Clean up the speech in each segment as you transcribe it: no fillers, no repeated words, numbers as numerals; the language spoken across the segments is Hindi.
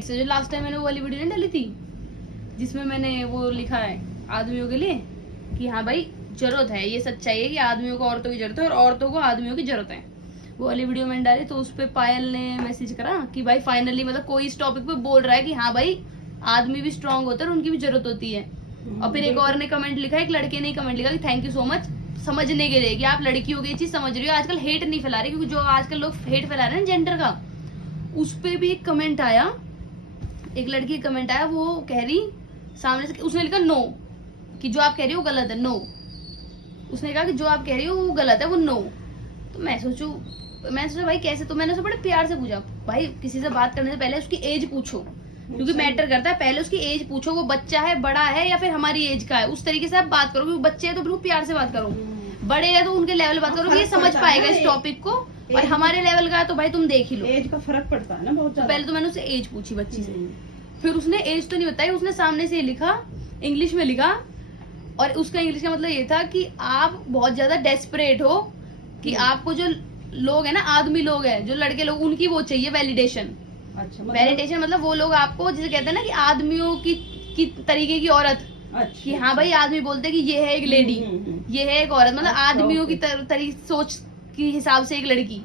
से जो लास्ट टाइम मैंने वो वाली वीडियो नहीं डाली थी जिसमें मैंने वो लिखा है आदमियों के लिए कि हाँ भाई जरूरत है, ये सच्चाई है कि आदमियों को औरतों की जरूरत है और औरतों को आदमियों की जरूरत है। वो वाली वीडियो मैंने डाली तो उस पे पायल ने मैसेज करा कि भाई फाइनली मतलब कोई इस टॉपिक पे बोल रहा है कि हाँ भाई आदमी भी स्ट्रांग होता है और उनकी भी जरूरत होती है। और फिर एक और ने कमेंट लिखा, एक लड़के ने कमेंट लिखा कि थैंक यू सो मच समझने के लिए कि आप लड़कियों की चीज समझ रही हो, आजकल हेट नहीं फैला रहे, क्योंकि जो आजकल लोग हेट फैला रहे हैं जेंडर का, उस पे भी एक कमेंट आया, एक लड़की का कमेंट आया, वो कह रही सामने से, उसने लिखा नो कि जो आप कह रही हो गलत है, नो। उसने कहा कि जो आप कह रही हो वो गलत है, वो नो। तो मैंने सोचा भाई कैसे, तो मैंने उसे बड़े प्यार से पूछा, भाई किसी से बात करने से पहले उसकी एज पूछो, क्योंकि मैटर करता है, पहले उसकी एज पूछो, वो बच्चा है, बड़ा है या फिर हमारी एज का है, उस तरीके से आप बात करो। क्योंकि बच्चे हैं तो बिल्कुल प्यार से बात करो, बड़े हैं तो उनके लेवल बात करो कि ये समझ पाएगा इस टॉपिक को, और हमारे लेवल का है तो भाई तुम देख ही लो, एज का फर्क पड़ता है ना बहुत ज्यादा। पहले तो मैंने उसे एज पूछी बच्ची से, फिर उसने एज तो नहीं बताई, उसने सामने से लिखा, इंग्लिश में लिखा, और उसका इंग्लिश का मतलब ये था कि आप बहुत ज्यादा डेस्परेट हो कि आपको जो लोग है ना, आदमी लोग है, जो लड़के लोग, उनकी वो चाहिए वैलिडेशन। अच्छा, वैलिडेशन मतलब वो लोग आपको जिसे कहते हैं ना कि आदमियों की तरीके की औरत, अच्छा, कि हाँ भाई आदमी बोलते हैं कि ये है एक लेडी, ये है एक औरत, मतलब आदमियों की तरीके सोच के हिसाब से एक लड़की।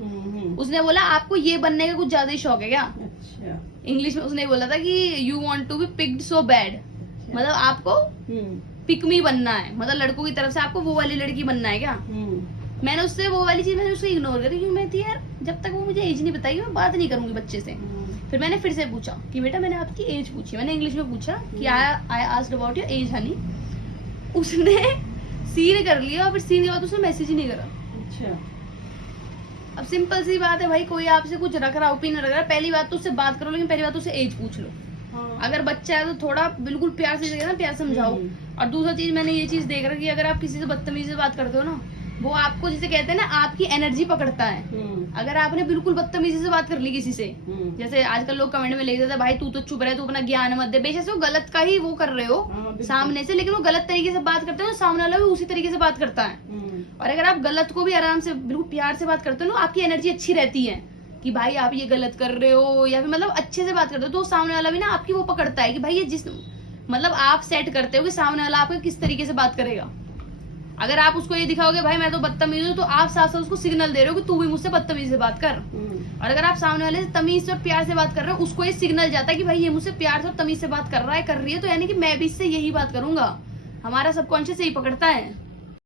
उसने बोला आपको ये बनने का कुछ ज्यादा ही शौक है क्या? अच्छा। इंग्लिश में उसने बोला था कि you want to be picked so bad, मतलब आपको पिकमी बनना है, मतलब लड़कों की तरफ से आपको वो वाली लड़की बनना है क्या? मैंने उससे वो वाली चीज मैंने उसको इग्नोर करी, क्योंकि मैं थी यार जब तक वो मुझे एज नहीं बताई मैं बात नहीं करूंगी बच्चे से। फिर मैंने फिर से पूछा कि बेटा मैंने आपकी एज पूछी, मैंने इंग्लिश में पूछा कि I asked about your age honey. उसने सीन कर लिया और फिर सीन के बाद उसने मैसेज ही नहीं करा। अच्छा, अब सिंपल सी बात है भाई, कोई आपसे कुछ रख रहा, ओपिनियन रख रहा, पहली बात तो उससे बात करो, लेकिन पहली बात तो उससे एज पूछ लो। अगर बच्चा है तो थोड़ा बिल्कुल प्यार से ना, प्यार समझाओ। और दूसरा चीज मैंने ये चीज देख रहा कि अगर आप किसी से बदतमीजी से बात करते हो ना, वो आपको जिसे कहते हैं ना आपकी एनर्जी पकड़ता है। अगर आपने बिल्कुल बदतमीजी से बात कर ली किसी से, जैसे आजकल लोग कमेंट में लिख देते हैं भाई तू तो चुप रहे, तू अपना ज्ञान मत दे, बेशक से वो गलत का ही वो कर रहे हो सामने से, लेकिन वो गलत तरीके से बात करते हो, सामने वाला भी उसी तरीके से बात करता है। और अगर आप गलत को भी आराम से बिल्कुल प्यार से बात करते हो ना, आपकी एनर्जी अच्छी रहती है कि भाई आप ये गलत कर रहे हो, या फिर मतलब अच्छे से बात करते हो, तो सामने वाला भी ना आपकी वो पकड़ता है कि भाई ये जिस मतलब आप सेट करते हो कि सामने वाला आपको किस तरीके से बात करेगा। अगर आप उसको ये दिखाओगे भाई मैं तो बदतमीज हूँ, तो आप साथ साथ उसको सिग्नल दे रहे हो कि तू भी मुझसे बदतमीज से बात कर। और अगर आप सामने वाले से तमीज से और प्यार से बात कर रहे हो, उसको ये सिग्नल जाता है कि भाई ये मुझसे प्यार से और तमीज से बात कर रहा है, कर रही है, तो यानी कि मैं भी इससे यही बात करूंगा। हमारा सबकॉन्शियस यही पकड़ता है।